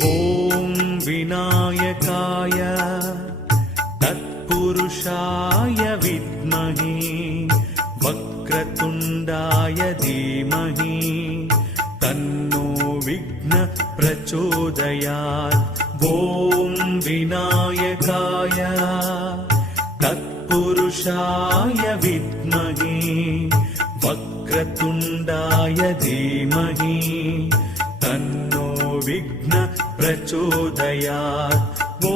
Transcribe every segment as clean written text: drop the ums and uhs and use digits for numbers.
ॐ विनायकाय तत्पुरुषाय विद्महे वक्रतुण्डाय धीमहि तन्नो विघ्न प्रचोदयात्। ॐ विनायकाय तत्पुरुषाय विद्महे वक्रतुण्डाय धीमहि तन्नो विघ्न प्रचोदयात्। ॐ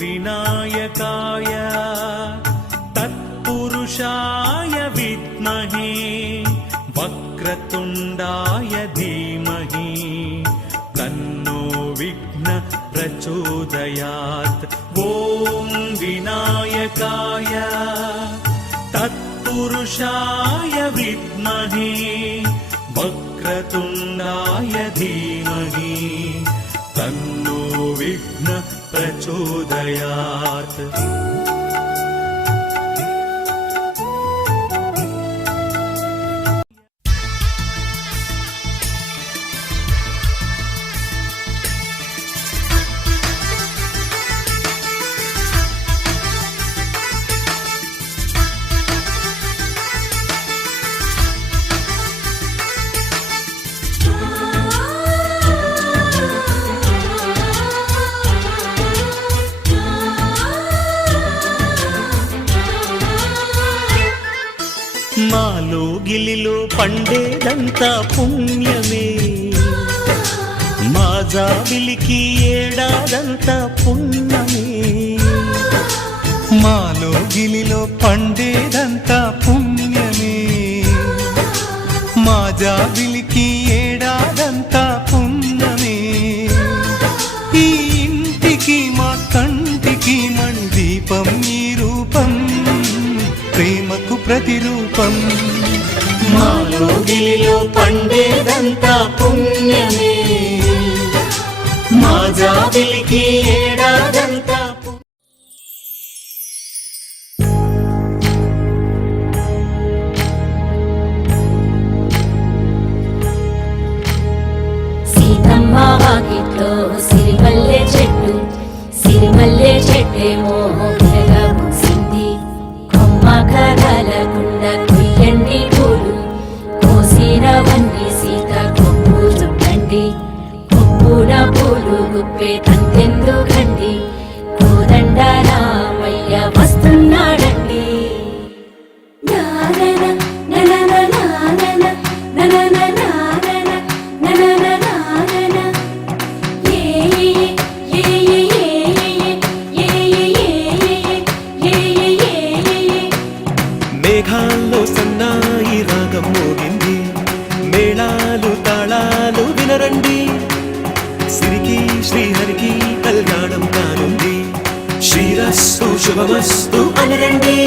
विनायकाय तत्पुरुषाय विद्महे वक्रतुण्डाय धीमहि तन्नो विघ्न प्रचोदयात्। ॐ विनायकाय तत्पुरुषाय विद्महे वक्रतुण्डाय धीमहि तन्नो विघ्न प्रचोदयात्। మాలో గిలిలో పండేదంతా పుణ్యమే, మా జాబిలికి ఏడాదంతా పుణ్యమే. మాలో గిలిలో పండేదంతా పుణ్యమే, మా జాబిలికి ఏడాదంతా పుణ్యమే. ఈ ఇంటికి మా కంటికి మణి దీపం ఈ రూపం, ప్రేమకు ప్రతిరూపం. మాలో గిలిలో పండేదంతా పుణ్యమే, మా జాబిలికి ఏడాదంతా సీతమ్మ వాకిట్లో సిరిమల్లె చెట్టు, సిరిమల్లె చెట్టేమో పూసింది. కొమ్మ కదలకుండా కొయ్యండి పూలు, కోసినవన్నీ సీత కొప్పు చుట్టండి. కొప్పున పూలు గుప్పే తంతెందుకండి, కోదండ రామయ్య వస్తున్నాడండి. మేఘాల్లో సన్నాయి రాగం మోగింది, మేళాలు తాళాలు వినరండి. సిరికి శ్రీహరికి కళ్యాణం కానుంది, శ్రీరస్తు శుభమస్తు అనరండి.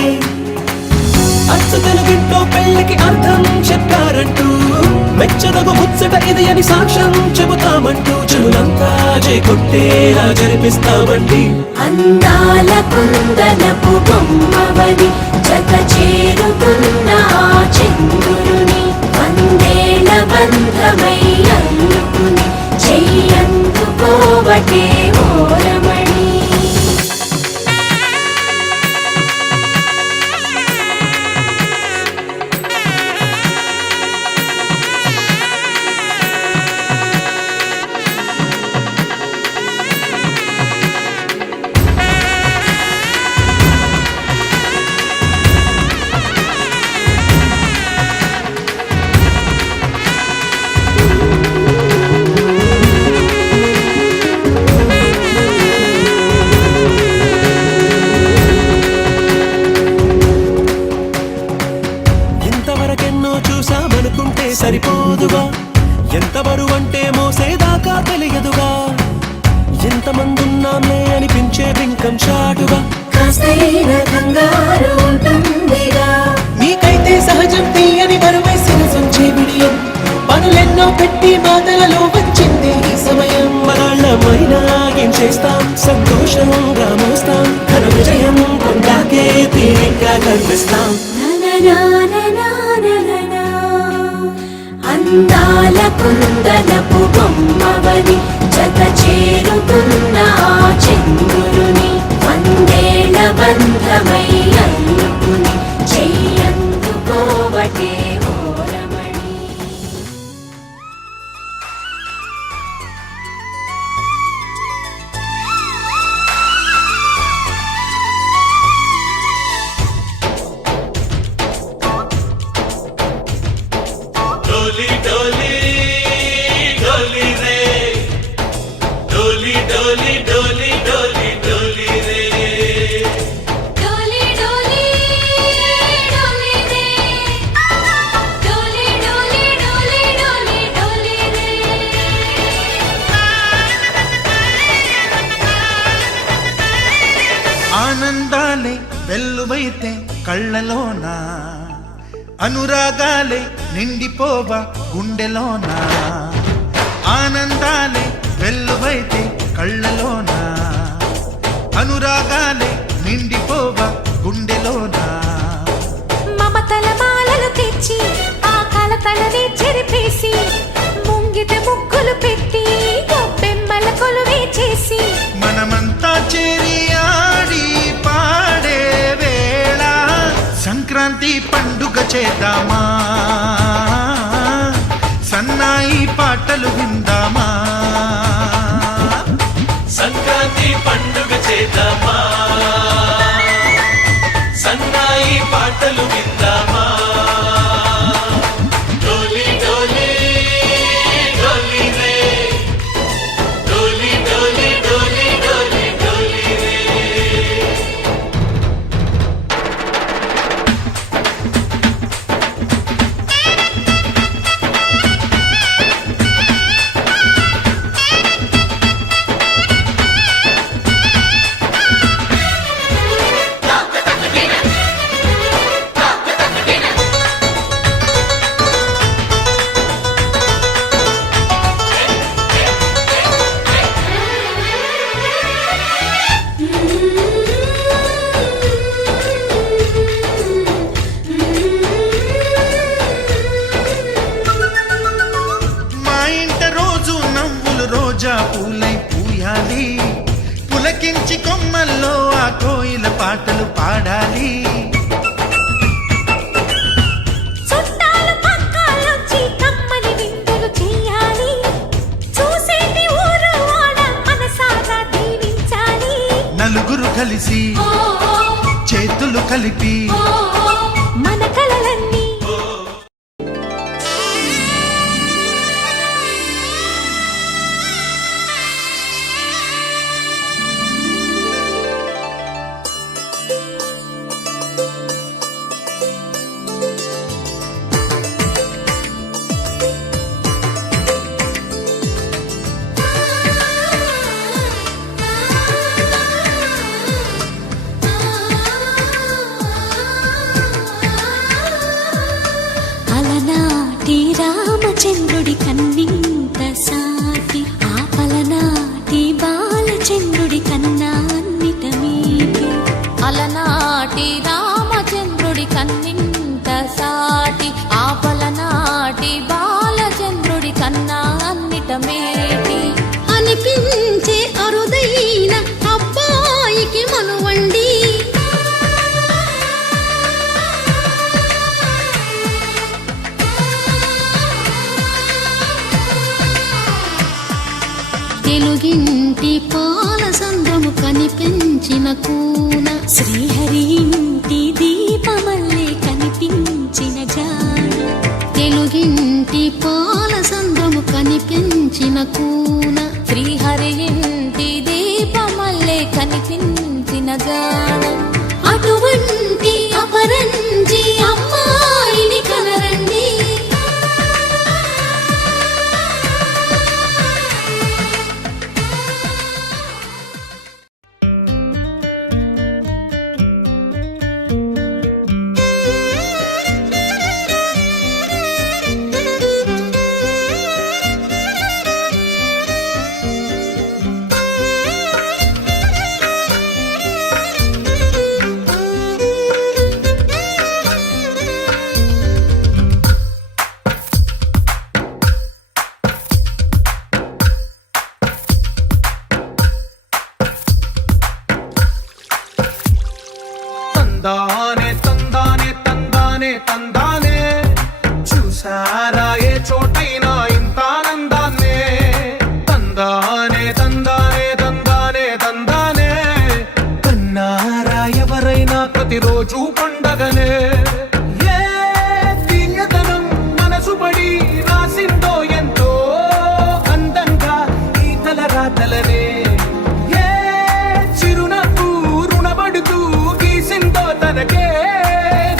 అచ్చు తెలుగింట్లో పెళ్లికి అర్థం చెప్పారంటూ, మెచ్చదగు ముచ్చట ఇది అని సాక్ష్యం చెబుతామంటూ, జనులంతా చేకొట్టేలా జరిపిస్తామండి. అందాల కుందనపు బొమ్మవని జత చేరుకున్న చంద్రుని, వందేల బంధమై అల్లుకుని చెయ్యందుకోవటే ఓరమణి. సరిపోదుగా, ఎంత బరువంటే మోసేదాకా తెలియదుగా, ఎంతమందున్నామే అనిపించే బింకం చాటుగా. నీకైతే సహజం తీయని బరువేసిన సంచే బిడియం, పనులెన్నో పెట్టి బాధలలో వచ్చింది ఈ సమయం. మనాళ్ళమైనా ఏం చేస్తాం, సంతోషంగా మోస్తాం, ఘన విజయం పొందాకే తీరిగ్గా కనిపిస్తాం. అందాల కుందనపు బొమ్మవని జత చే చేరుతున్న ఆ చంద్రుని వందేళ్ల బంధమై అల్లుకుని చెయ్యందుకోవటే ఓరమణి. డోలి డోలి డోలి రే డోలి డోలి డోలి డోలి డోలి రే డోలి డోలి డోలి రే డోలి డోలి డోలి డోలి డోలి రే. ఆనందాలే వెల్లువైతే కళ్ళలోనా, అనురాగాలే నిండిపోవా గుండెలోనా. ఆనందాలే వెల్లువైతే కళ్ళలోనా, అనురాగాలే నిండిపోవా గుండెలోనా. మమతల మాలలు తెచ్చి ఆ కలతలని చెరిపేసి ముంగిట ముగ్గులు పెట్టి గొప్పెమ్మల కొలువే చేసి మనమంతా చేరి ఆడి పాడే వేళ సంక్రాంతి పండుగ చేద్దామా, సన్నాయి పాటలు విందామా. సంక్రాంతి పండుగ చేద్దామా, సన్నాయి పాటలు విందామా. డోలి డోలి డోలి రే డోలి డోలి డోలి డోలి డోలి రే. మా ఇంట రోజు నవ్వులు రోజా పూలై పూయాలి, పులకించి కొమ్మల్లో ఆ కోయిల పాటలు పాడాలి. చుట్టాలు పక్కాలొచ్చి కమ్మని విందులు చేయాలి, చూసేటి ఊరు వాడ మనసారా దీవించాలి. నలుగురు కలిసి చేతులు కలిపి మన కలలన్నీ అలనాటి రామచంద్రుడి కన్నింత సాటి ఆపలనాటి బాలచంద్రుడి కన్నా అన్నిట మీటి. అలనాటి రామచంద్రుడి కన్నింత సాటి ఆపలనాటి బాలచంద్రుడి కన్నా అన్నిట మేటి. అనిపించే అరుదైన అబ్బాయికి మనువండి తెలుగింటి పాల సంద్రము కనిపించిన కూన శ్రీహరి ఇంటి దీపమల్లే కనిపించిన జాడ. తెలుగింటి పాల సంద్రము కనిపించిన కూన శ్రీహరి ఇంటి దీపమల్లే కనిపించిన జాడ. అటువంటి అపరంజి అమ్మాయిని కనరండి. తందానే తందానే తందానే తందానే చూసారా ఏ చోటైనా ఇంత ఆనందాన్నే తందానే తందానే తందానే తందానే కన్నారా ఎవరైనా ప్రతిరోజు పండగనే ఏ తీయదనం మనసు పడి రాసిందో ఎంతో అందంగా ఈ తలరాతలనే ఏ చిరునవ్వు రుణపడుతూ గీసిందో తనకే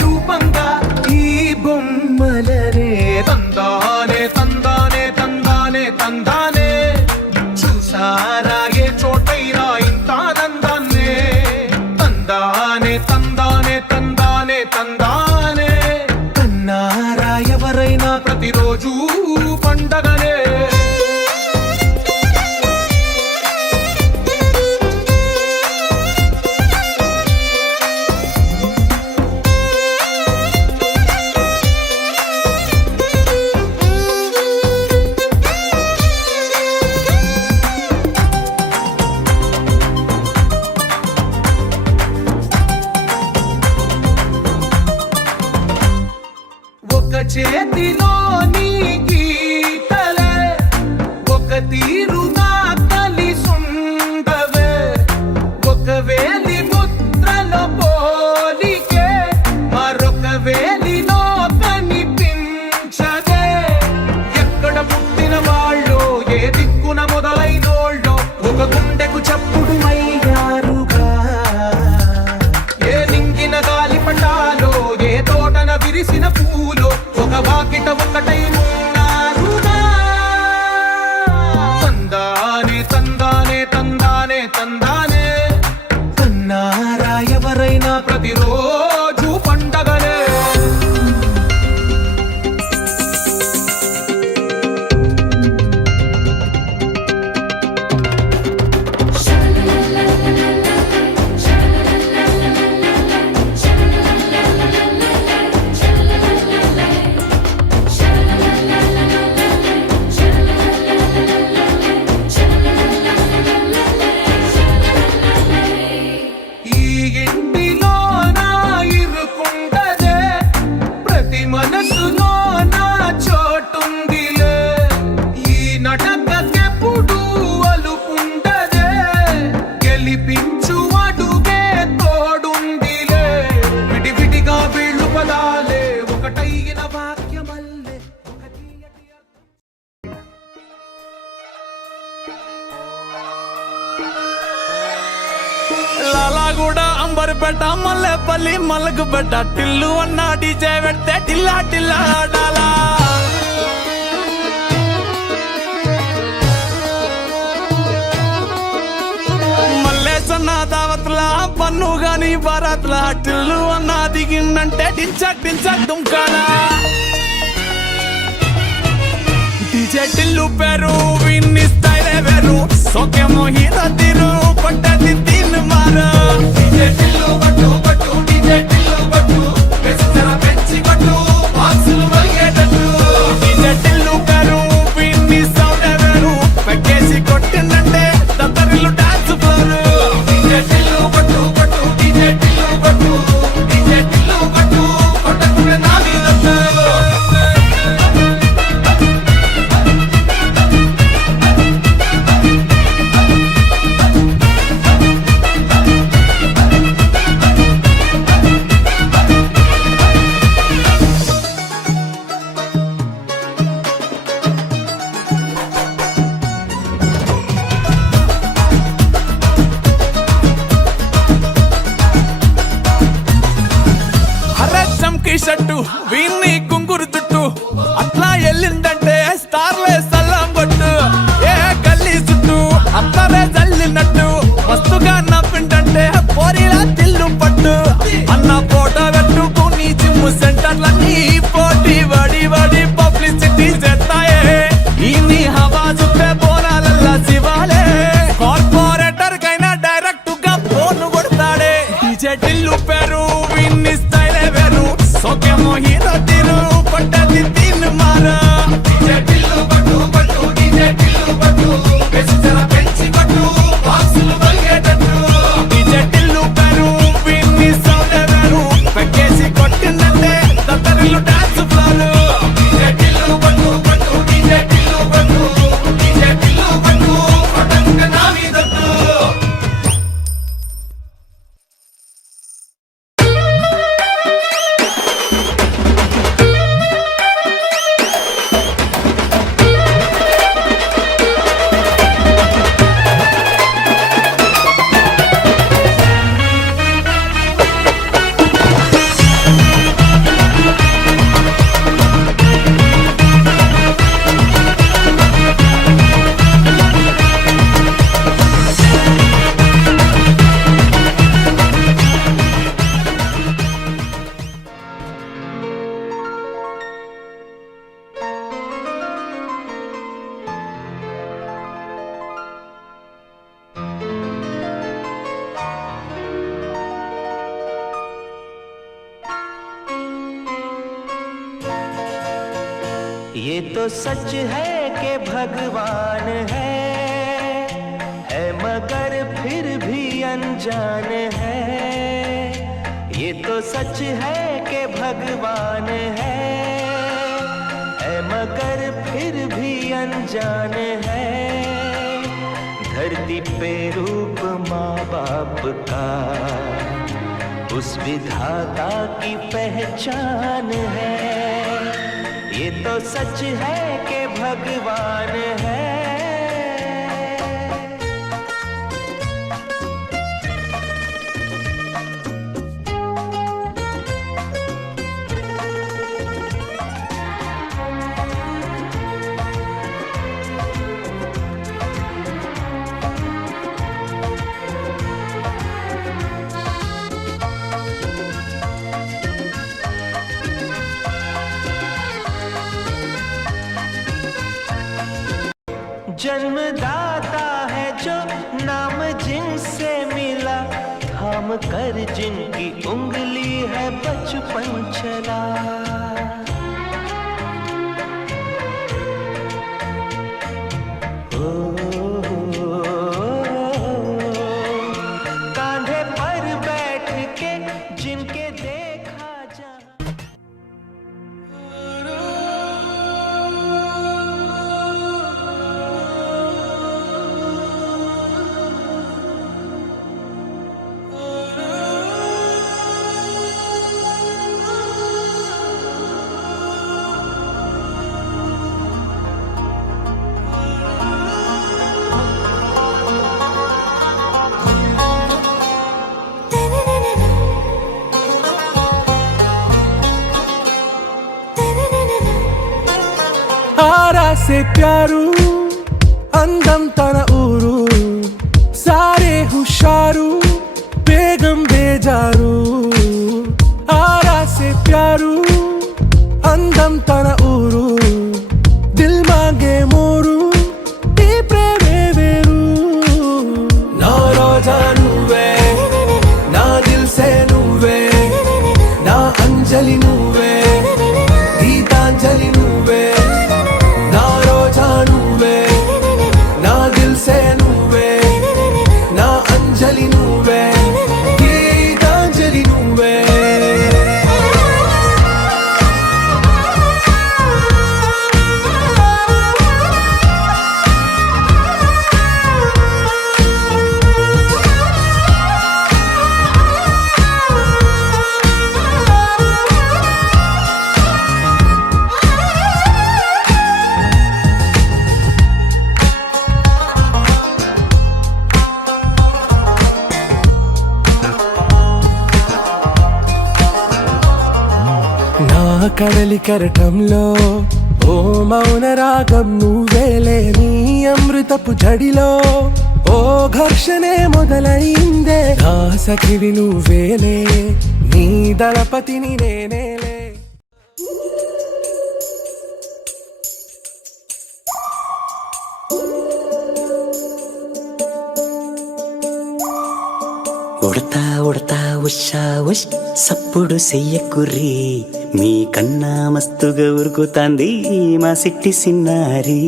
రూపంగా ఈ బొమ్మలనే తందానే తందానే తందానే తందానే చూసారా ఏ చోటైనా ఇంత ఆనందాన్నే తందానే తందానే తందానే తందానే కన్నారా ఎవరైనా ప్రతిరోజు పండగనే ఒక చేతిలో నీ గీతలే ఒక తీరుగా కలిసుండవే ఒక వేలి ముద్రలో పోలికే మరొక వేలిలో కనిపించదే ఎక్కడ పుట్టిన వాళ్ళు ఏ దిక్కున మొదలైనోళ్ళు ఒక గుండెకు చప్పుడు అయ్యారుగా ఏ నింగిన గాలి పటాలో ఏ తోటన విరిసిన పూలో ఒక వాకిట ఒకటై ఉన్నారుగా తందానే తందానే తందానే తందానే కన్నారా ఎవరైనా ప్రతిరోజు పండగనే ఈ ఇంటిలో నా ఇరుకుండదే ప్రతి మనసులో నా చోటుందిలే ఈ నటకెప్పుడు అలుపుండదే గెలిపించు అడుగే తోడుందిలే విడివిడిగా వీళ్ళు పదాలే ఒకటైన వాక్యమల్లే ఒక తీయటి లాలాగూడ అంబర్పేట మల్లెపల్లి మల్లకుపేట టిల్లు అన్న డీజే పెడితే టిల్లా టిల్లా ఆడాలా మల్లేసన్న దావత్ల పన్ను గాని భారత్ల టిల్లు అన్న దిగిందంటే డించక్ డించక్ దుంకానా డీజే టిల్లు పేరు విన్ని స్టైలే వేరు సోకేమో హీరో తీరు పట్టది తీన్ మారు డీజే టిల్లు పట్టు పట్టు డీజే టిల్లు పట్టు వెచ్చర పెంచి పట్టు బాక్సులు మలిగేటట్టు డీజే టిల్లు పేరు విన్ని సౌండ్ వేరు పెక్కేసి కొట్టిందంటే దత్తరిల్లు డాన్స్ ఫ్లోర్ డీజే టిల్లు పట్టు పట్టు డీజే టిల్లు పట్టు డీజే టిల్లు పట్టు కొట్టకునే నాది దత్తు షట్టు వీన్ని కుంగురు చుట్టూ అట్లా వెళ్ళిందంటే స్టార్లే సల్లం కొట్టు ఏ గల్లీ చుట్టూ అట్లనే జల్లినట్టు మస్తుగా నవ్విందంటే పోరిలా తిల్లు పట్టు అన్న ఫోటో పెట్టుకుని జిమ్ సెంటర్లన్నీ పోటీ వడి వడి పబ్లిసిటీ చేస్తాయే ఈ హవా చూస్తే బోనాలల్లా శివాలే కార్పొరేటర్ కైనా డైరెక్ట్ గా ఫోన్ కొడతాడే డీజే టిల్లు పేరు విన్ని స్టైలే వేరు సోకేమో హీరో ये तो सच है कि भगवान है मगर फिर भी अनजान है। ये तो सच है कि भगवान है मगर फिर भी अनजान है। धरती पे रूप माँ बाप का उस विधाता की पहचान है। ये तो सच है कि भगवान है। जन्मदाता है जो नाम जिनसे मिला, थाम कर जिनकी उंगली है बचपन चला। कांधे पर बैठ के जिनके देखा जा। आरा से प्यारू అందం తన ఊరు సారే హుషారు బేగం బేజారు। ఆరా से प्यारू అందం తన ఊరు దిల్ మాంగే మోరు ఈ ప్రేమే వేరు। నా రోజా నువ్వే నా దిల్ సే నువ్వే నా అంజలి నువ్వే గీతాంజలి నువ్వే। నా రోజా నువ్వే నా దిల్ సే నువ్వే నా అంజలి నువ్వే గీతాంజలి నువ్వే। నా కడలి కరటంలో ఓ మౌన రాగం నువ్వేలే నీ అమృతపు జడిలో ఓ ఘర్షణే మొదలైందే। నా సఖివి నువ్వేలే నీ దళపతిని నేనేలే। ఉడతా ఉడతా ఉషా ఉష్ సప్పుడు చెయ్యకుర్రి మీ కన్నా మస్తుగా ఉరుకుతాంది మా సిట్టి సిన్నారి।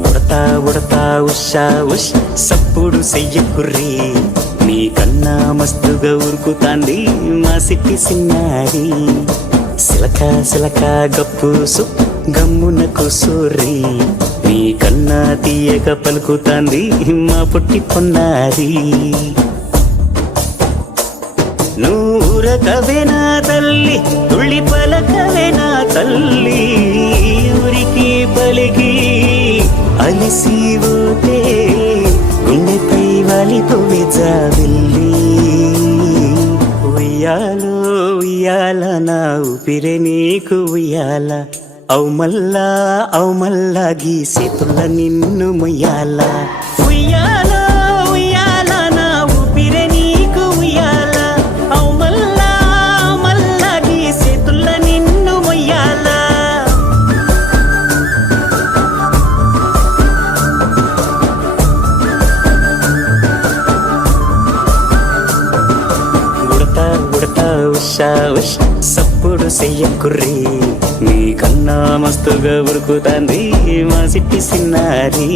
ఉడతా ఉడతా ఉషా ఉష్ సప్పుడు చెయ్యకుర్రి మీ కన్నా మస్తుగా ఉరుకుతాంది మా సిట్టి సిన్నారి। సిలక సిలక గప్పుసు గమ్మున కూసూరి మీ కన్నా తీయక పలుకుతాంది మా పుట్టి పొన్నారి। నూరకవే నా తల్లి తుళ్ళి పలకవే నా తల్లి ఊరికి పలికి అలిసి ఊతే గుండెపై వాలిపోవే జాబిల్లి। ఉయ్యాలో ఉయ్యాల నా ఊపిరే నీకు ఉయ్యాల అవు మల్లా గీసేతుల నిన్ను మొయ్యాల। ఉయ్యాల ఉయ్యాల నా ఊపిరే నీకు ఉయ్యాల అవు మల్లా గీసేతుల నిన్ను మొయ్యాల। ఉషా ఉష్ సప్పుడు చెయ్యకుర్రి మీ కన్నా మస్తుగా ఉరుకుతాంది మా సిట్టి సిన్నారి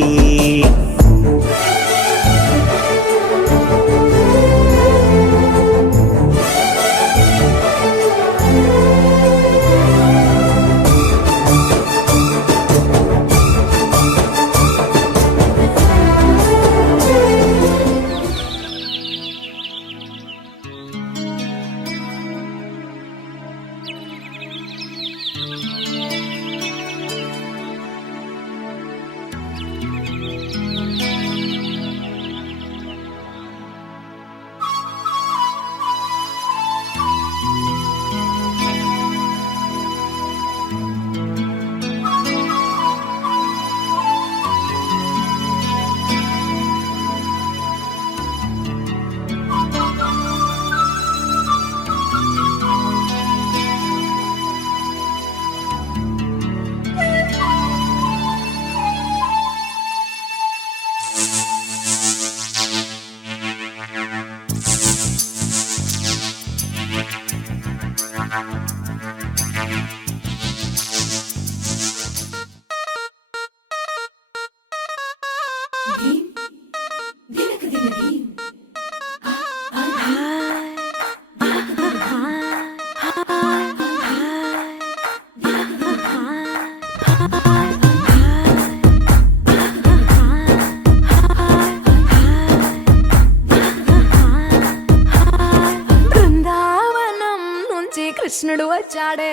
బృందావనం నుంచి కృష్ణుడు వచ్చాడే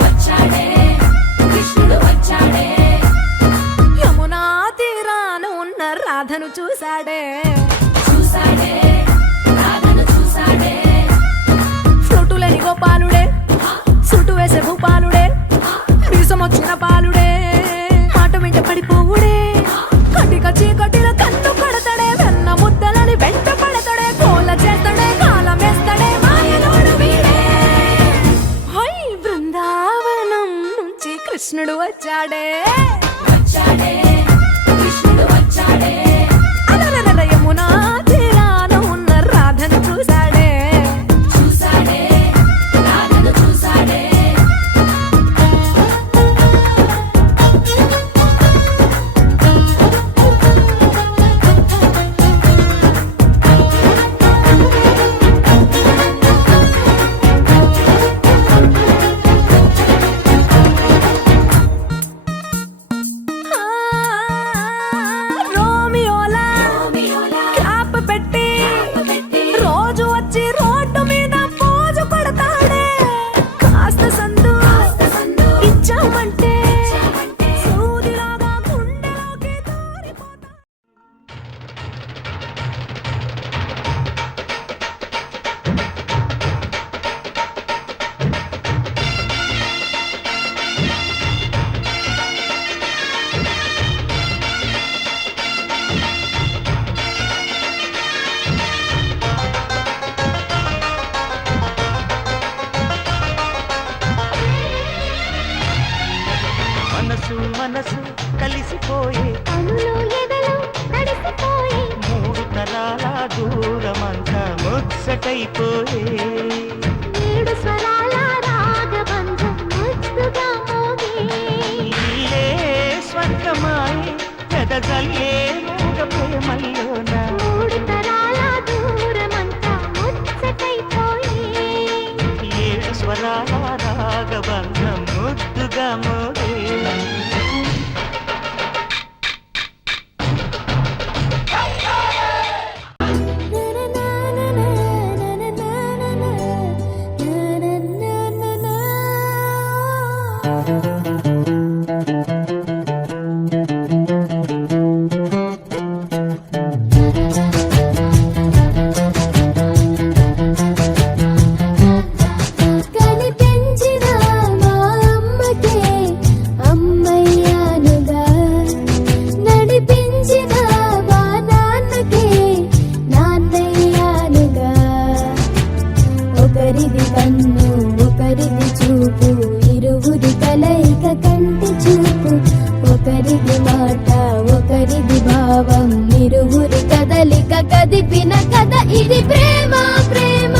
వచ్చాడే కృష్ణుడు వచ్చాడే యమునా తీరాన ఉన్న రాధను చూశాడే చూశాడే రాధను చూశాడే ఫ్రూటులేని గోపాలుడే సుటు వేసే భూపాలుడే వీసమొచ్చిన పాలుడే మాట వెంట పడిపోవుడే కటిక చీకటిలో కన్ను పడతాడే వెన్న ముద్దలని వెంట పడతాడే కోల చేస్తాడే కాలం వేస్తాడే మాయలోడు వీడే హై బృందావనం నుంచి కృష్ణుడు వచ్చాడే వచ్చాడే కృష్ణుడు వచ్చాడే అలరల యమునా తీరాన ఉన్న రాధను చూశాడే చూశాడే రాధను చూశాడే రోమియోలా క్లాప్ పెట్టి రోజు వచ్చి రోడ్డు మీద పోజు కొడతాడే కాస్త సందు ఇచ్చామంటే సూదిలాగా గుండెలోకి దూరిపోతా మనసు మనసు కలిసిపోయే కనులు ఎదలు తడిసిపోయి మూడు తరాల దూరమంతా ముచ్చటైపోయే ఏడు స్వరాల రాగబంధం ముద్దుగా మోగే ఇల్లే స్వర్గమాయే పెదజల్లే మూగ ప్రేమల్లోన మూడు తరాల దూరమంతా ముచ్చటైపోయి ఏడు స్వరాల రాగబంధం ముద్దుగా మోగే కనిపించిన మా అమ్మకే అమ్మయ్యానుగా నడిపించిన మా నాన్నకే నాన్నయ్యానుగా ఒకరిది కన్ను ఒకరిది చూపు ఇరువురి కలయిక కంటి చూపు ఒకరిది మాట ఒకరిది భావం ఇరువురి కదలిక కదిపిన కథ ఇది ప్రేమ ప్రేమ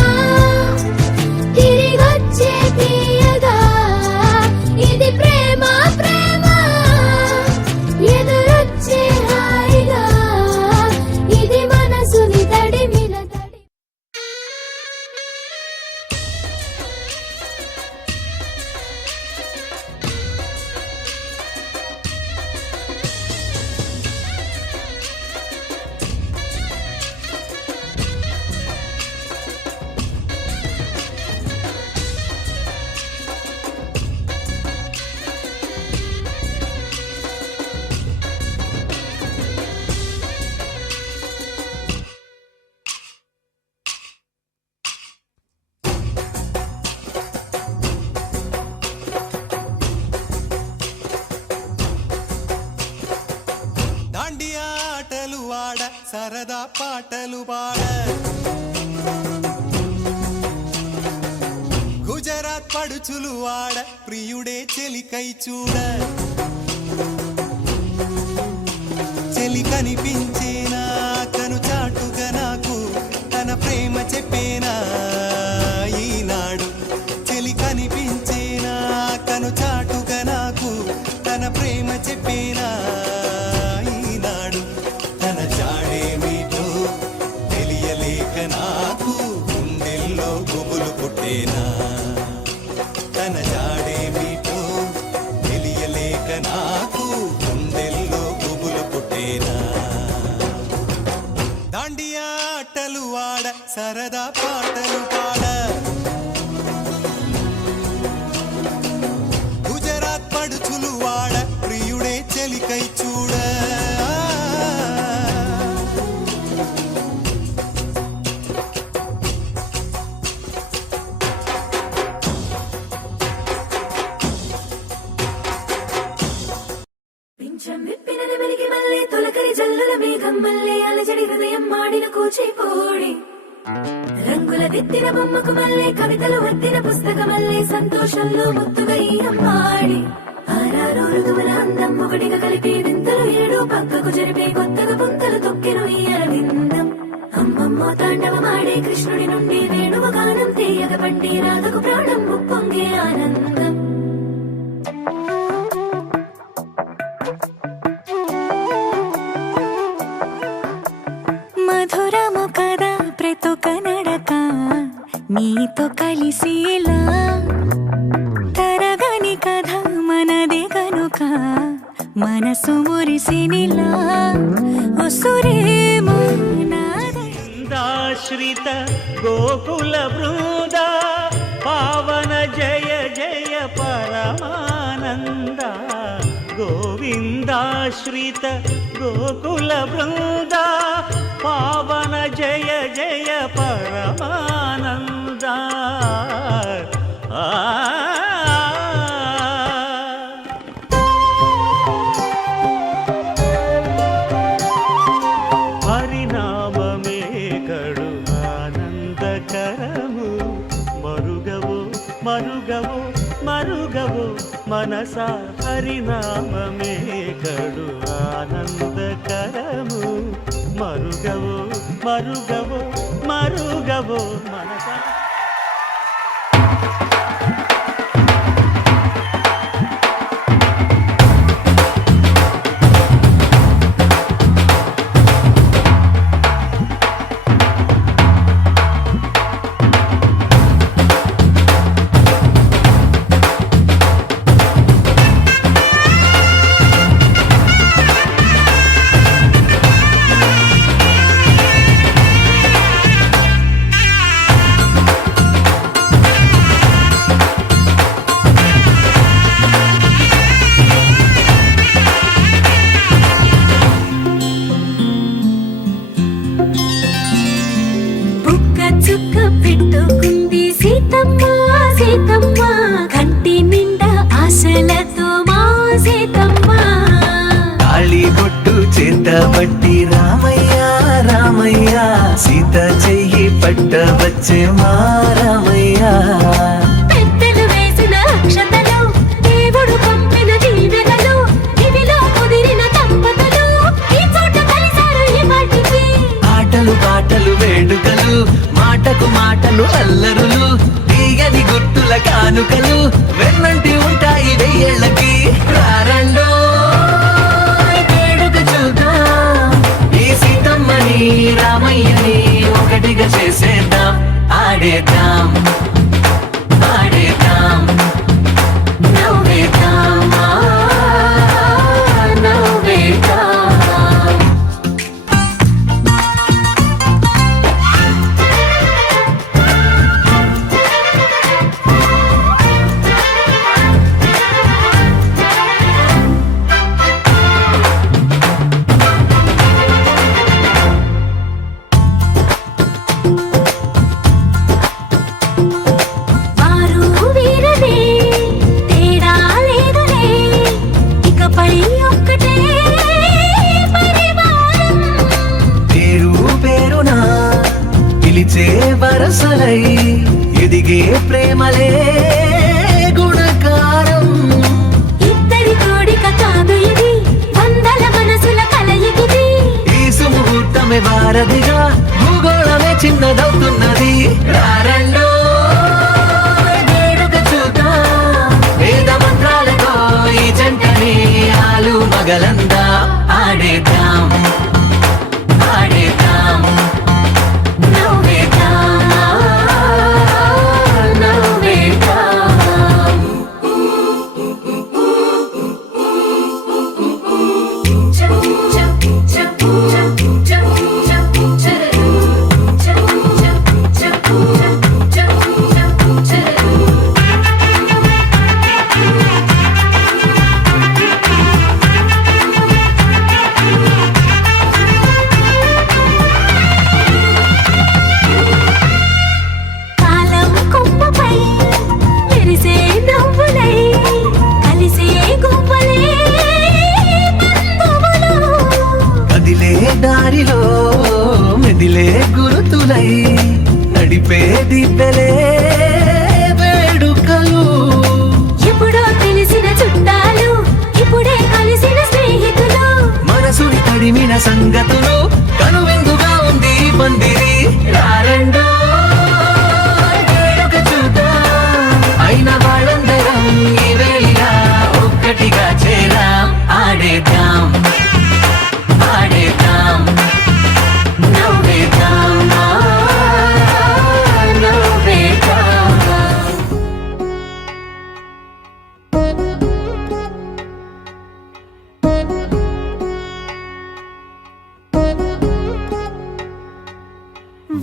పాటలు పాడ గుజరాత్ పడుచులు వాడ ప్రియుడే చెలికై చూడ చెలి కనిపించేనా కను చాటుగా నాకు తన ప్రేమ చెప్పేనా ఈనాడు చెలి కనిపించేనా కను చాటుగా నాకు తన ప్రేమ చెప్పేనా ఈనాడు తన జాడేమిటో తెలియలేక నాకు గుండెల్లో గుబులు పుట్టేనా తన జాడేమిటో తెలియలేక నాకు గుండెల్లో గుబులు పుట్టేనా దాండియా ఆటలు ఆడ సరదా పాటలు పాడ గుజరాత్ పడుచులు వాడ ప్రియుడే చెలికై చూడ పింఛం విప్పిన నెమలికి మళ్ళీ తొలకరి జల్లుల మేఘం మళ్ళీ అలజడి హృదయం మాడిన కూచిపోడి రంగుల దిద్దిన బొమ్మకు మళ్ళీ కవితలు వద్దిన పుస్తకం మళ్ళీ సంతోషంలో ముద్దుగా ఈ అమ్మాడి ఆరారు ఋతువుల అందం ఒకటిగా కలిపి వింతలు ఏడు పక్కకు జరిపే కొత్తగా పుంతలు తొక్కెను ఈ అరవిందం అమ్మమ్మో తాండవమాడే కృష్ణుడి నుండి వేణువ గానం తీయగ పండి రాధకు ప్రాణం ఉప్పొంగే ఆనందం మధురము కదా ప్రతి ఒక్క నడక నీతో కలిసేలా తరగని కథ మనదే కనుక మనసు మురిసినిలా ఒసురేమో నాదే దాశ్రిత గోకుల బృంద పావన జయ జయ పరమానంద గోవిందాశ్రిత గోకుల బృంద పావన జయ జయ పరమానంద హరినామమే కడు ఆనందకరము మరుగవో మరుగవో మరుగవో మనస హరినామమే కడు ఆనందకరము మరుగవో మరుగవో మరుగవో మనస చుక్క పెట్టుకుంది సీతమ్మ సీతమ్మ కంటి నిండా ఆశలతో మా సీతమ్మ తాళి బొట్టు చేత పట్టి రామయ్య రామయ్య సీత చెయ్యి పట్ట వచ్చే మా రామయ్య పెద్దలు వేసిన అక్షతలు దేవుడు పంపిన దీవెనలు ఇవిలో కుదిరిన దంపతులు ఈ చోట కలిసారు ఈ వాటికి ఆటలు పాటలు వేడుకలు మాటకు మాటలు అల్లరులు తీయని గుర్తుల కానుకలు వెన్నంటి ఉంటాయి వెయ్యేళ్ళకి రారండో వేడుక చూద్దాం ఈ సీతమ్మని రామయ్యని ఒకటిగా చేసేద్దాం ఆడేద్దాం ఆడేద్దాం నవ్వేద్దాం నవ్వేద్దాం మొదలై ఎదిగే ప్రేమలే గుణకారం. ఇద్దరి కోడిక కాదు ఇది, వందల మనసుల కలయికిది. ఈ సుముహూర్తమే వారధిగా భూగోళమే చిన్నదవుతున్నది. రారండో వేడుక చూద్దాం, వేద మంత్రాలతో ఈ జంటని ఆలు మగలందా ఆడేద్దాం ఆడేద్దాం. నవ్వేద్దాం, నవ్వేద్దాం. చప్ చప్ చప్ చప్ చప్ చప్ చప్ చప్ చప్ చప్ చప్ చప్. కాలం కొమ్మపై మెరిసే నవ్వులై కలిసే గువ్వలే బంధువులు. కదిలే దారిలో మెదిలే గురుతులై నడిపే దివ్యలే వేడుకలు. ఎప్పుడో తెలిసిన చుట్టాలు, ఇప్పుడే కలిసిన స్నేహితులు. మనసుని తడిమిన సంగతులు కనువిందుగా ఉంది ఈ పందిరి. రారండో వేడుక చూద్దాం, అయిన వాళ్ళందరం ఈ వేళ ఒక్కటిగా చేరాం. ఆడేద్దాం ఆడేద్దాం నవ్వేద్దాం, నవ్వేద్దాం.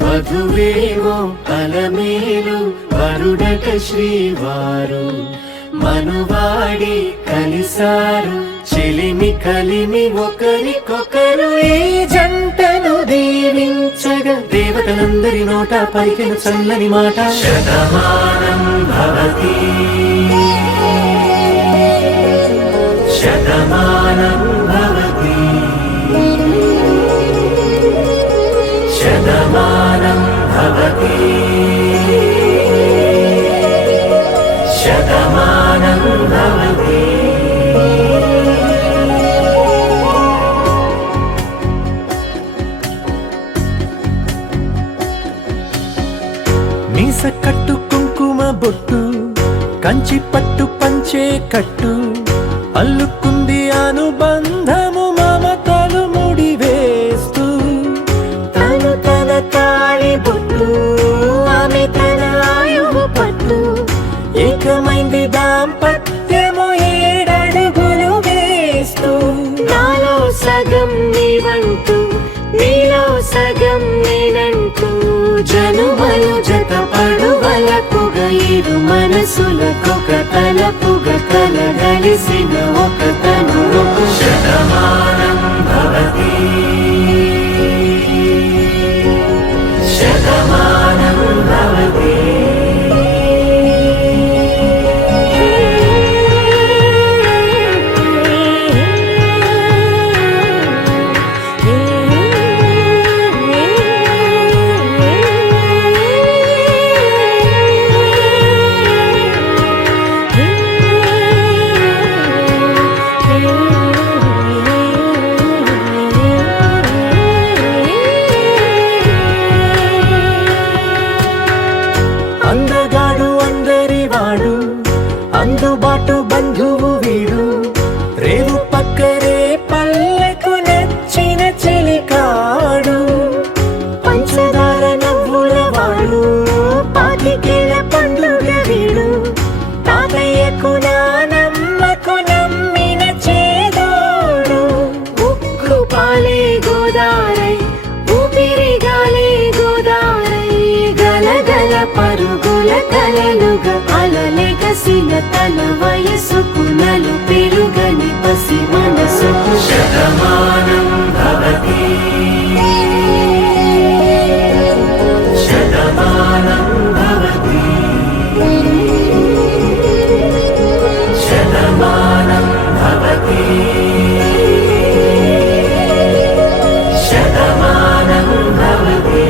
వధువేమో అలమేలు వరుడట శ్రీవారు, మనువాడి కలిసారు చెలిమి కలిమి ఒకరికొకరు. ఈ జంటను దీవించగా దేవతలందరి నోట పలికిన చల్లని మాట. శతమానం భవతి శతమానం భవతి శతమానం భవతి శతమానం భవతి. మీస కట్టు కుంకుమ బొట్టు కంచి పట్టు పంచే కట్టు అల్లుకుంది అనుబంధము మమతలు ముడివేస్తూ. తను తన తాళి బొట్టు, ఆమె తన ఆయువు పట్టు. ఏకమైంది దాంపత్యము ఏడడుగులు వేస్తూ. నాలో సగం నీవంటూ, నీలో సగం నేనంటూ. జనుమలు జత పడువలకుగ ఇరు మనసులకొక తలపుగ కలగలిసిన ఒక తను. శతమానం భవతి శతమానం భవతి. అందగాడు అందరివాడు, అందుబాటు బంధువు వీడు. రేవు పక్కరే పల్లెకు నచ్చిన చెలికాడు. పంచదార నవ్వుల వాడు, పాతికేల పండుగ వీడు. తాతయ్యకు నానమ్మకు నమ్మిన చేదోడు. ఉక్కు పాలే గోదారై, ఊపిరి గాలే గోదారై. గలగల పరుగుల కలలుగా అలలెగసిన తన వయసుకు నలు పెరుగని పసి మనసుకు. శతమానం భవతి శతమానం భవతి శతమానం భవతి శతమానం భవతి.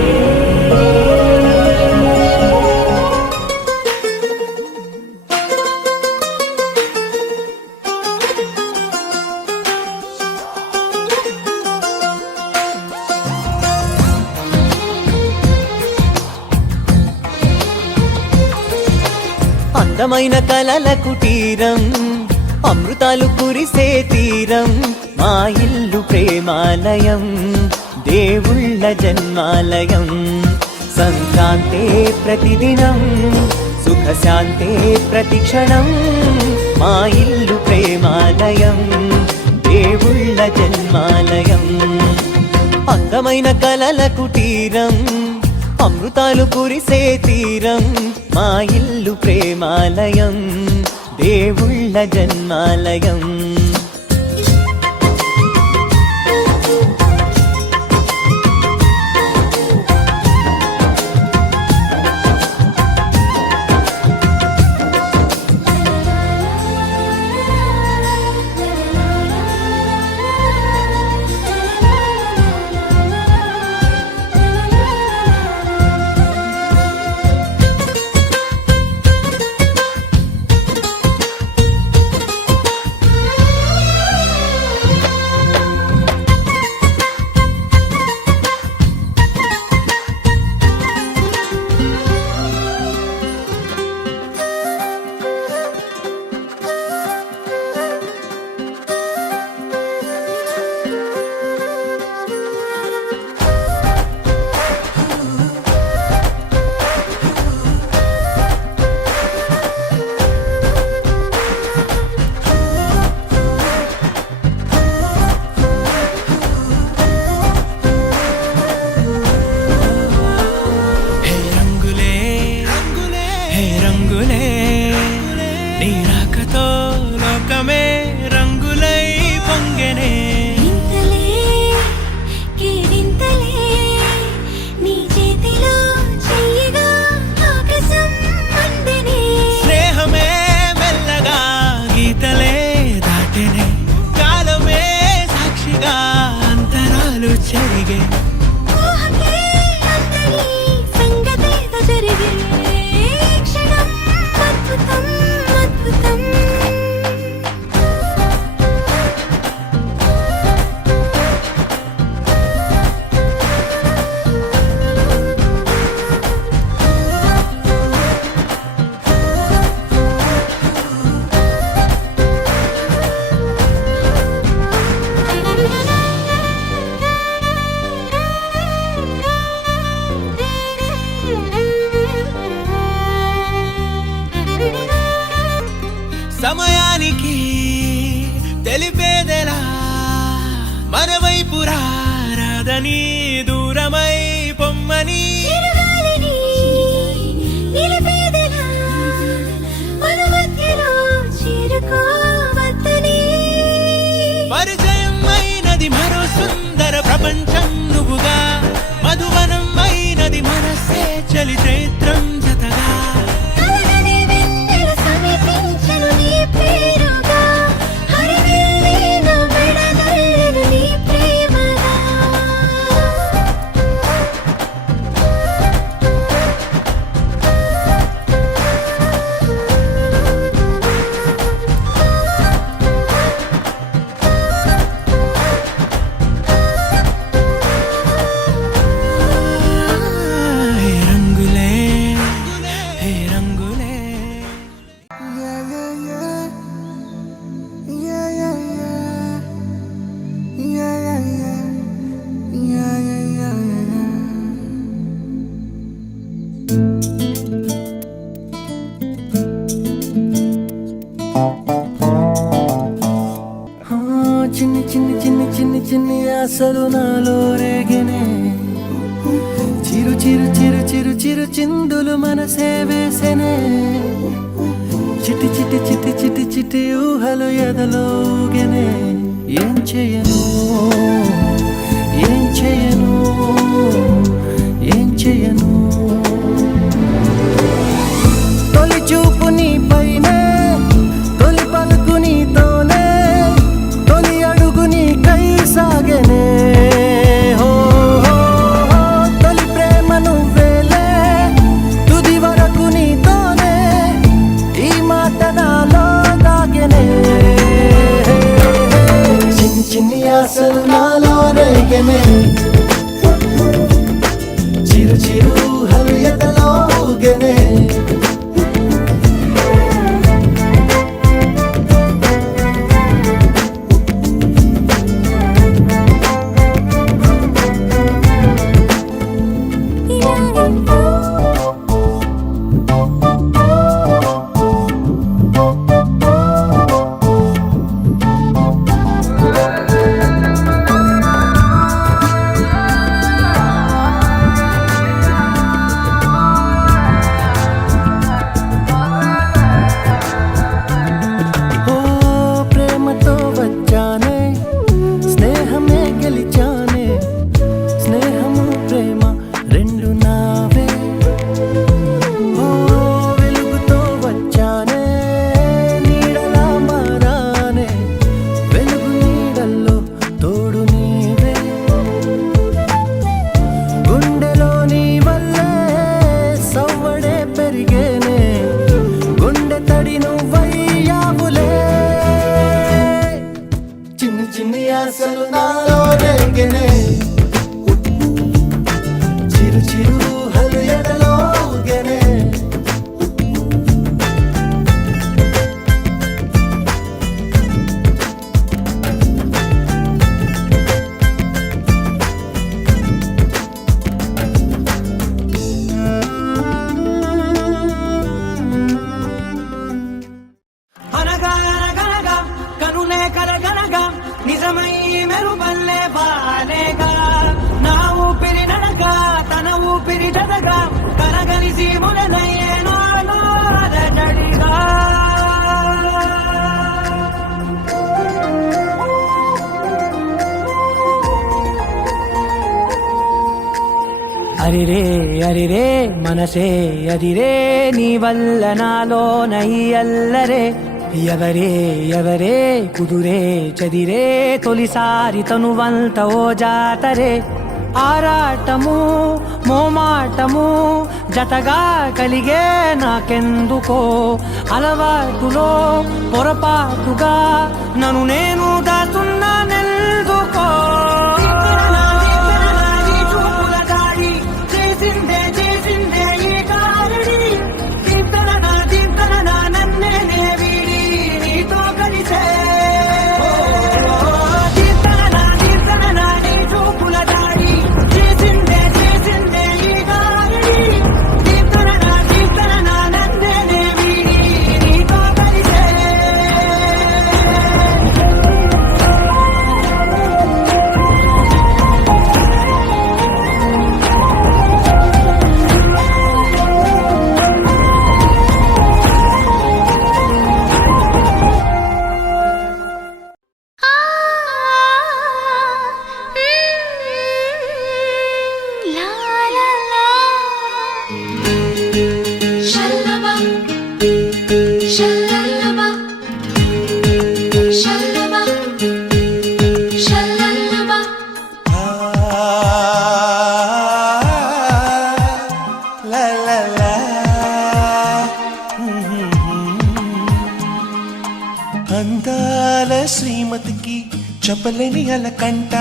అందమైన కలల కుటీరం అమృతాలు కురిసే తీరం మా ఇల్లు ప్రేమాలయం దేవుళ్ళ జన్మాలయం సంక్రాంతే ప్రతిదినం సుఖశాంతే ప్రతిక్షణం మా ఇల్లు ప్రేమాలయం దేవుళ్ళ జన్మాలయం అందమైన కలల కుటీరం అమృతాలు కురిసే తీరం మా ఇల్లు ప్రేమాలయం దేవుళ్ళ జన్మాలయం సమయానికి తెలిపేదెలా మన వైపు రాదని దూరమై పొమ్మని పరిచయం అయినది మరో సుందర ప్రపంచం నువ్వుగా మధువనం అయినది మనసే చలి చైత్రం జతగా చిన్ని ఆశలు నాలో రేగినే చిరు చిరు చిరు చిరు చిరు చిందులు మనసే వేసెనే చిటి చిటి చిటి చిటి చిటి ఊహలు ఎదలో ఊగెనే ఏం చేయను ఏం చేయను ఏం చేయను తొలి చూపు నీ పైనే తొలి పలుకు నీతోనే తొలి అడుగు నీ కై సాగనే హో హో హో తొలి ప్రేమ నువ్వేలే తుది వరకు నీతోనే ఈ మాట నాలో దాగెనే చిన్ని చిన్ని ఆశలు నాలో రేగెనే చిరు చిరు హలు ఎదలో ఊగెనే మొదలయ్యే నాలో అలజడిగా. అరిరే అరిరే మనసే అరిరే నీ వల్ల నాలో నై అల్లరే. ఎవరే ఎవరే కుదురే చదిరే తొలిసారి తనువంత ఓ జాతరే. ఆరాటము మోమాటము జతగా కలిగే నాకెందుకో. అలవాటులో పొరపాటుగా నన్ను నేను దాచున్నానెందుకో. అందాల శ్రీమతికి చెప్పలేని అలకంట.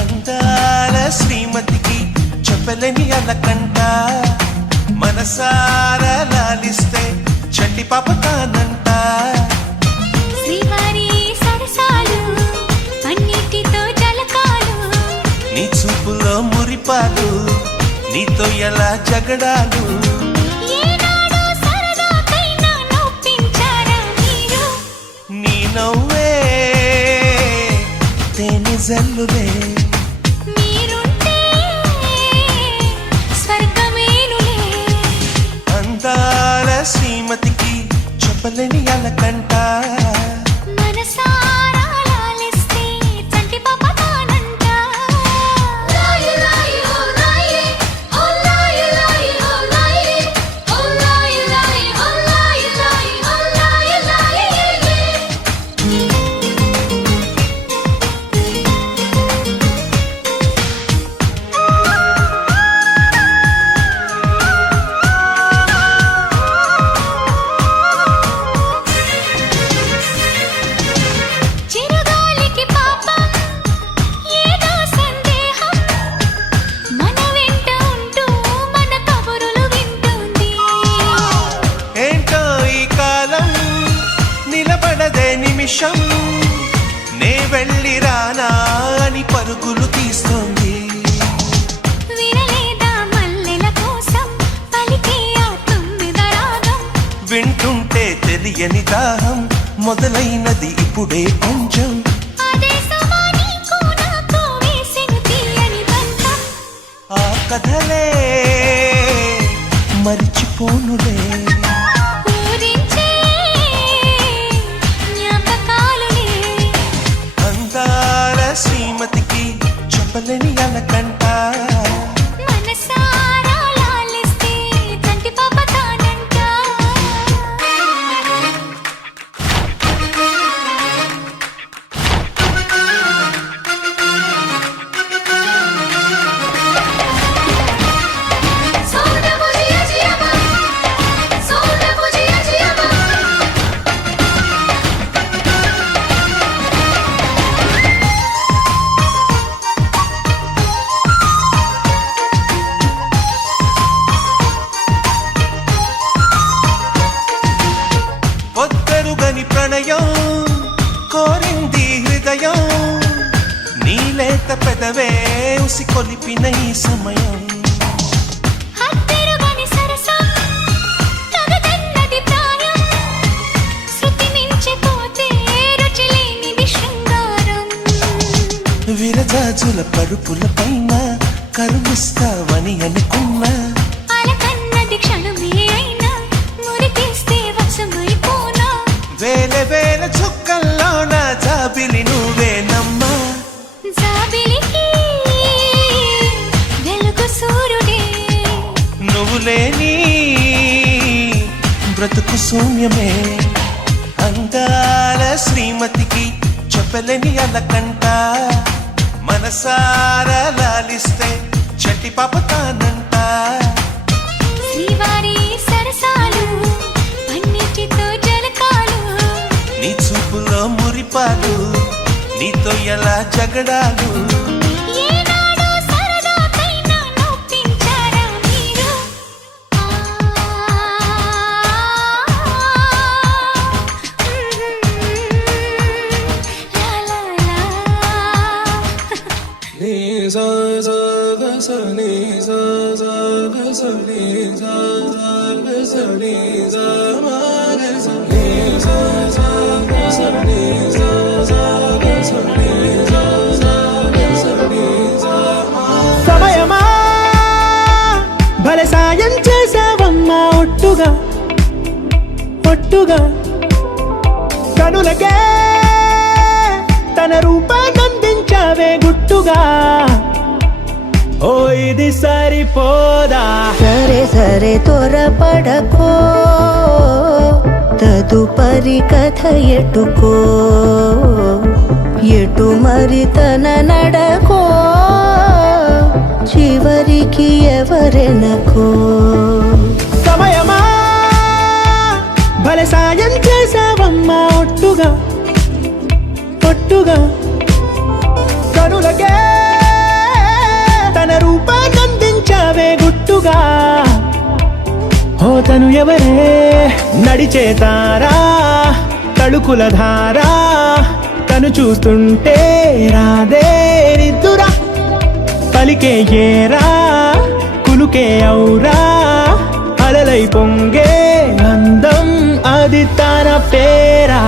అందాల శ్రీమతికి చెప్పలేని అలకంట. మనసారా లాలిస్తే చంటి పాప తానంట. శ్రీవారి సరసాలు అన్నిటితో జలకాలు. నీ చూపులో మురిపాలు నీతో ఎలా జగడాలు. నీ నవ్వే తేనె జల్లులే. మీరుంటే స్వర్గమేనులే. అందాల శ్రీమతికి చెప్పలేని అలకంట. మనసారా లాలిస్తే చంటి పాప తానంట. లాయి లాయి ఓ లాయి ఓ లాయి లాయి ఓ లాయి ఓ లాయి లాయి ఓ లాయి లాయి ఓ లాయి లాయి. చిరుగాలికి పాపం ఏదో సందేహం. మన వెంట ఉంటూ మన కబురులు వింటుంది. ఏంటో ఈ కాలం నిలబడదే నిమిషం. నే వెళ్ళి రానా అని పరుగులు తీస్తోంది. వినలేదా మల్లెల కోసం పలికే ఆ తుమ్మిద రాగం. వింటుంటే తెలియని దాహం మొదలైనది ఇప్పుడే కొంచెం. అదే సమా నీకు నాకు వేసిన తీయని బంధం. ఆ కథలే మరిచిపోనులే. ఊరించే జ్ఞాపకాలులే. అందాల శ్రీమతికి చెప్పలేని అలకంట. మనసారా లాలిస్తే చంటి పాప తానంట. సోనా ముజియా జియామా సోనా ముజియా జియామా. పొద్దరుగని ప్రణయం కోరింది హృదయం. నీలేత పెదవే ఉసి కొలిపిన ఈ సమయం. హత్తెరుగని సరసం తగదన్నది ప్రాయం. శృతి మించిపోతే రుచి లేనిది శృంగారం. విరజాజుల పరుపుల పైన కరుణిస్తావని అనుకున్నా అలకన్నది క్షణమే అయినా మురికేస్తే వశమైపోనా వేల వేల చుక్కల్లోన జాబిలి నువ్వేనమ్మా జాబిలికి వెలుగు సూర్యుడే నువ్వు లేని బ్రతుకు శూన్యమే అందాల శ్రీమతికి చెప్పలేని అలకంట మనసారా లాలిస్తే చట్టి పాపతానంట శ్రీవారి సరసాలు అన్నిటితో జలకాలు నీ చూపులో మురిపాలు నీతో ఎలా జగడాలు ఏనాడో సరదాకైనా నొప్పించారా మీరు లా లా లా సమయమా భలే సాయం చేసావమ్మా ఒట్టుగా ఒట్టుగా కనులకే తన రూపాన్నందించావే గుట్టుగా ఓ ఇది సరిపోదా సరే సరే త్వరపడకో తదుపరి కథ ఎటుకో ఎటు మరి తన నడకో చివరికి ఎవరెనకో సమయమా భలే సాయం చేసావమ్మా ఒట్టుగా ఒట్టుగా కనులకే తన రూపాన్నందించావే గుట్టుగా ఓ తను ఎవరే నడిచే తారా తడుకుల ధారా తను చూస్తుంటే రాదే నిద్దురా పలికే ఏరా కులుకే ఔరా అలలై పొంగే అందం అది తన పేరా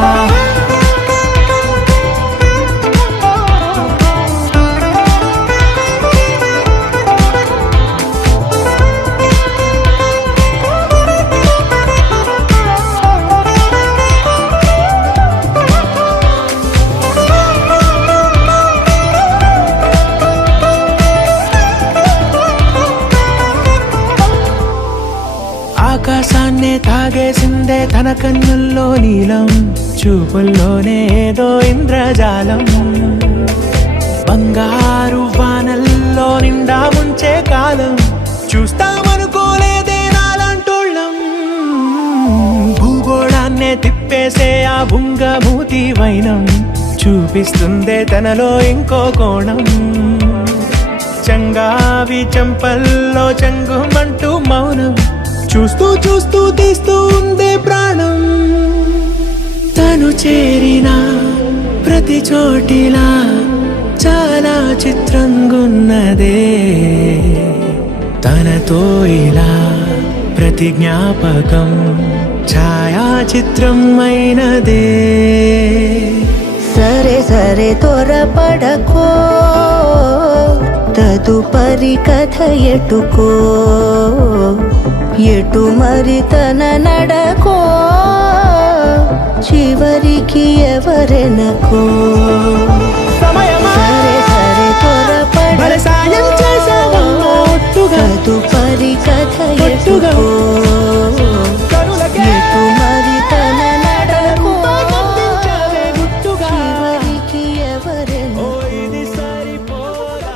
ఆకాశాన్నే తాగేసిందే తన కన్నుల్లో నీలం చూపుల్లోనే ఏదో ఇంద్రజాలం బంగారు వానల్లో నిండా ముంచే కాలం చూస్తామనుకోలేదే నాలాంటోళ్ళం భూగోళాన్నే తిప్పేసే ఆ బుంగమూతి వైనం చూపిస్తుందే తనలో ఇంకో కోణం చంగావి చెంపల్లో చెంగుమంటూ మౌనం చూస్తూ చూస్తూ తీస్తూ ఉందే ప్రాణం తను చేరిన ప్రతి చోటిలా చాలా చిత్రంగున్నదే తనతో ఇలా ప్రతి జ్ఞాపకం ఛాయాచిత్రం అయినదే సరే సరే త్వరపడకో తదుపరి కథ ఎటుకో ఎటు మరి తన నడకో చివరికి ఎవరెనకో సమయమా సరే సరే భలే సాయం చేసావమ్మా ఒట్టుగా తదుపరి కథ ఒట్టుగా ఎటుకో కనులకే ఎటు మరి తన నడకో రూపాన్నందించావే గుట్టుగా చివరికి ఎవరెనకో ఓ ఇది సరిపోదా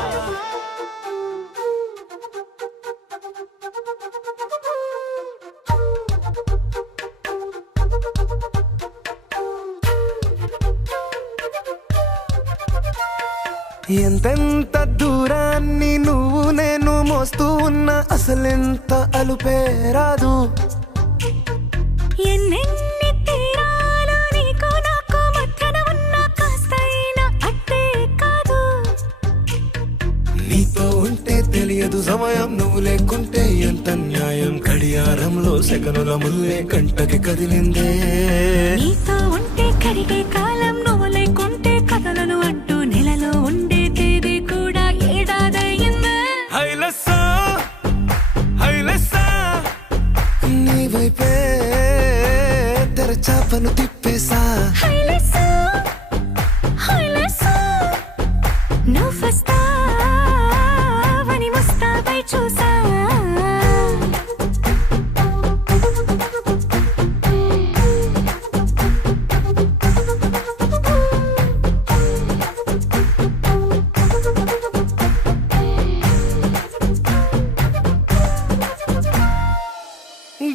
ఎంతెంత దూరాన్ని నువ్వు నేను మోస్తూ ఉన్నా అసలెంత అలుపే రాదు ఎన్నెన్ని తీరాలు నీకు నాకు మధ్యన ఉన్న కాస్తైనా అట్టే కాదు నీతో ఉంటే తెలియదు సమయం నువ్వు లేకుంటే ఎంత న్యాయం గడియారంలో సెకనుల ముల్లే కంటకి కదిలిందే నీతో ఉంటే కరిగే కాలం నువ్వు లేకుంటే కథలను అంటూ నెలలో ఉండే తేదీ కూడా ఏడాదయ్యిందే వైపే తెరచాపను తిప్పేసా హైలెస్సా హైలెస్సా నువ్వు వస్తావని ముస్తాబై చూసా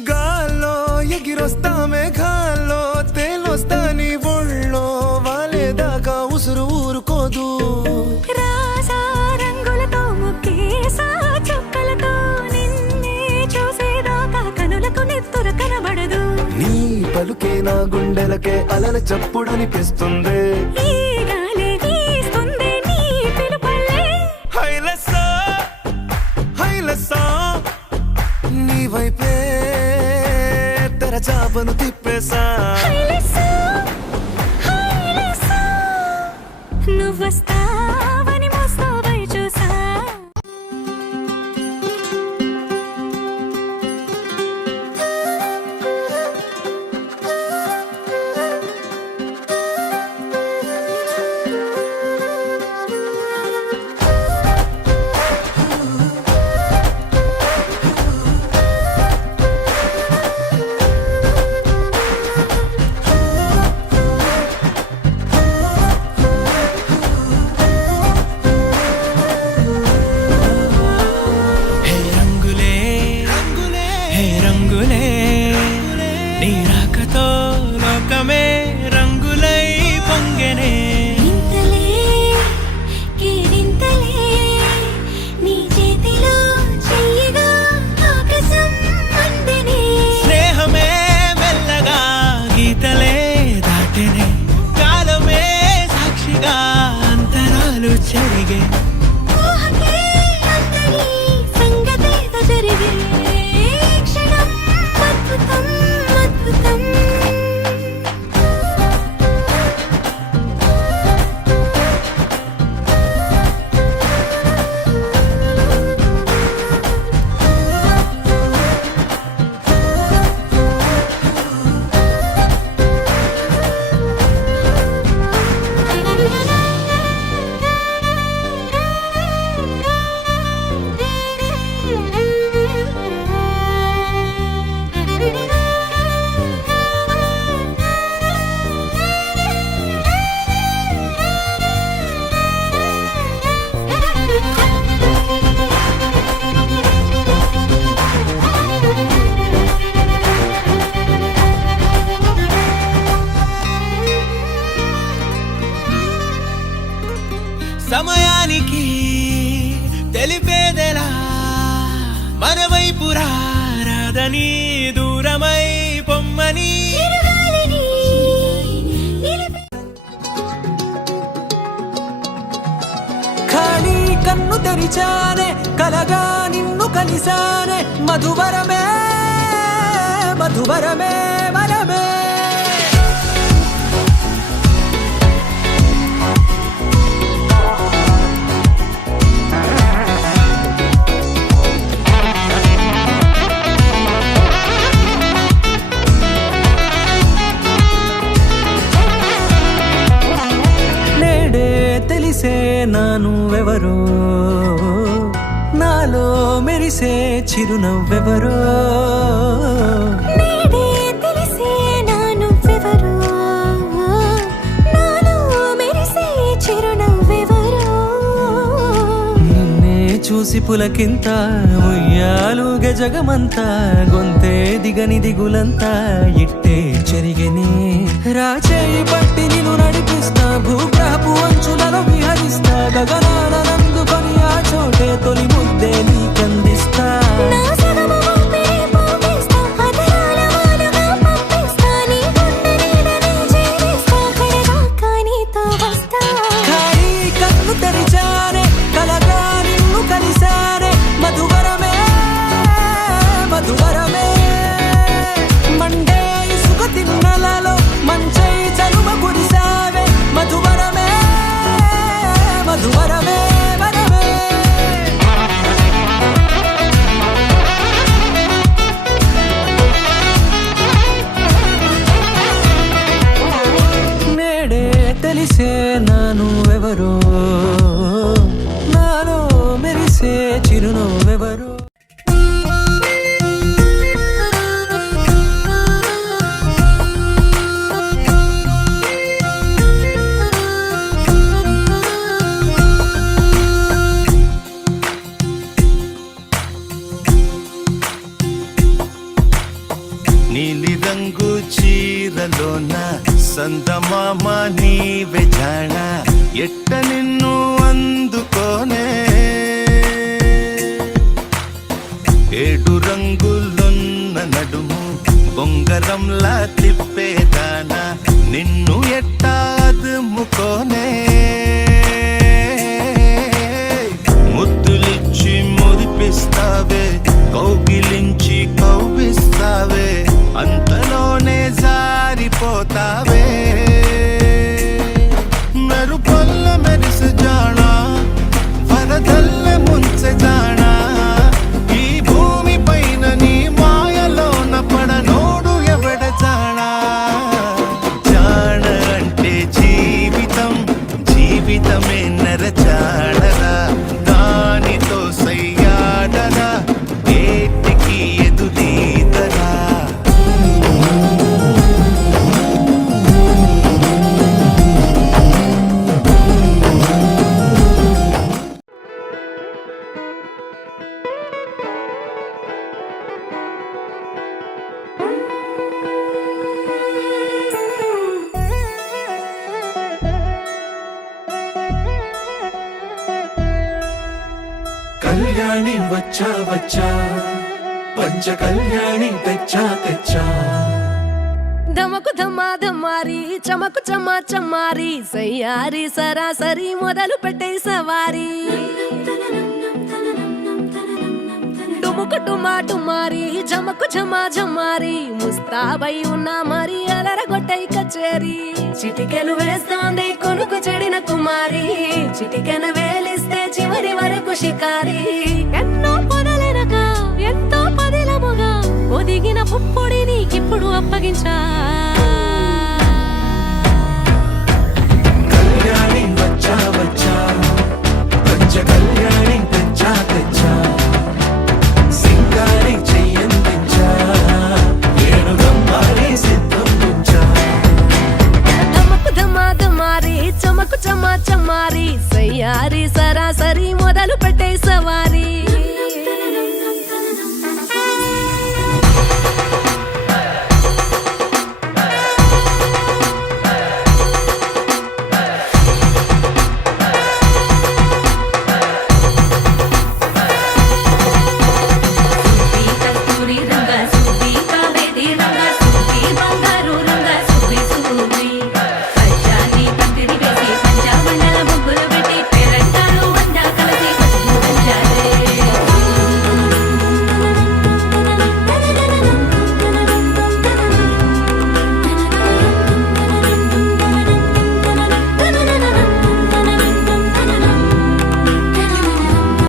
గాల్లో ఎగిరొస్తా మేఘాల్లో తేలొస్తా నీ ఒళ్ళో వాలేదాకా ఉసురు ఊరుకోదు రాసా రంగులతో ముక్కేసా చుక్కలతో నిన్నే చూసేదాకా కనులకు నెత్తురు కనబడదు నీ పలుకే నా గుండెలకే అలల చప్పుడనిపిస్తుంది ఈ గాలి వీస్తుంది నీ పిలుపల్లే హైలెస్సా హైలెస్సా నీ వైపే తెరచాపను తిప్పేసా హైలెస్సా హైలెస్సా నువ్వు వస్తావని ముస్తాబై చూసా హే రంగులే రంగులే హే రంగులే నీ రాకతో లోకమే రంగులై పొంగెనే ఇంతలే కేరింతలే నీ చేతిలో చెయ్యగా ఆకాశం అందనే స్నేహమే మెల్లగా గీతలే దాటెనే కాలమే సాక్షిగా అంతరాలు చెరిగే ఊహకే అందని సంగతేదో జరిగే క్షణం అద్భుతం అద్భుతం సమయానికి తెలిపేదెలా మన వైపు రాదని దూరమై పొమ్మని చిరుగాలిని నిలిపి ఖాళీ కన్ను తెరిచానే కలగా నిన్ను కలిసానే మధువరమే మధువరమే వరమే నేడే తెలిసే నానువెవరో నాలో మెరిసే చిరునవ్వెవరో నేడే తెలిసే నానువ్వెవరో నాలో మెరిసే చిరునవ్వెవరో నిన్నే చూసి పులకింత ఉయ్యాలుగ జగమంతా గొంతే దిగని దిగులంతా ఇట్టే చెరిగెనే రాచేయి పట్టి నిన్ను నడిపిస్తా భూగ్రహపు అంచులలో విహరిస్తా గగనాన నందుకొని ఆ చోటే తొలి ముద్దే నీకందిస్తా నా సగము ఊపిరి పోగేస్తా అదరాల వాలుగా పంపిస్తా నీ గుండె నీడనే చేరేస్తా కడదాకా నీతో వస్తా ఖాళీ కన్ను తెరిచానే కలగా నిన్ను కలిసానే మధువరమే మధువరమే మండే ఇసుక తిన్నలలో మంచై చలువ కురిసావే మధువరమే మధువరమే వరమే నీలి రంగు చీరలోన సందమామ నీవే జాణ ఎట్ట నిన్ను అందుకోనే ఏడు రంగులున్న నడుము బొంగరంలా తిప్పేదానా నిన్ను ఎట్టా అదుముకోనే ముద్దులిచ్చి మురిపిస్తావే కౌగిలించి కౌగిస్తావే అంతలోనే జారిపోతావే మెరుపల్ల మెరిసి జానా వరదల్ల ముంచె జానా ఈ భూమి పైన నీ మాయలోన పడనోడు ఎవడ జానా జాణ అంటే జీవితం జీవితమే నరచాడరా దానితో సయ్యాడరా ఏటికి ఎదురీదరా కళ్యాణి వచ్చా వచ్చా పంచ కళ్యాణి తెచ్చా తెచ్చా ధమకు ధమా ధమారి చమకు చమా చమారి సయ్యారి సరాసరి మొదలు పెట్టే సవారి డుముకు డుమా డుమారి జమకు ఝమా ఝమారి ముస్తాబై ఉన్నా మరి అలరగొట్టై కచేరి చిటికెను వేస్తోంది కొనుకు చెడిన కుమారి చిటికెను వేలిస్తే చివరి వరకు షికారి ఎన్నో పొదలెనక ఎంతో పదిలముగా ఒదిగిన పుప్పొడి నీకిప్పుడు అప్పగించా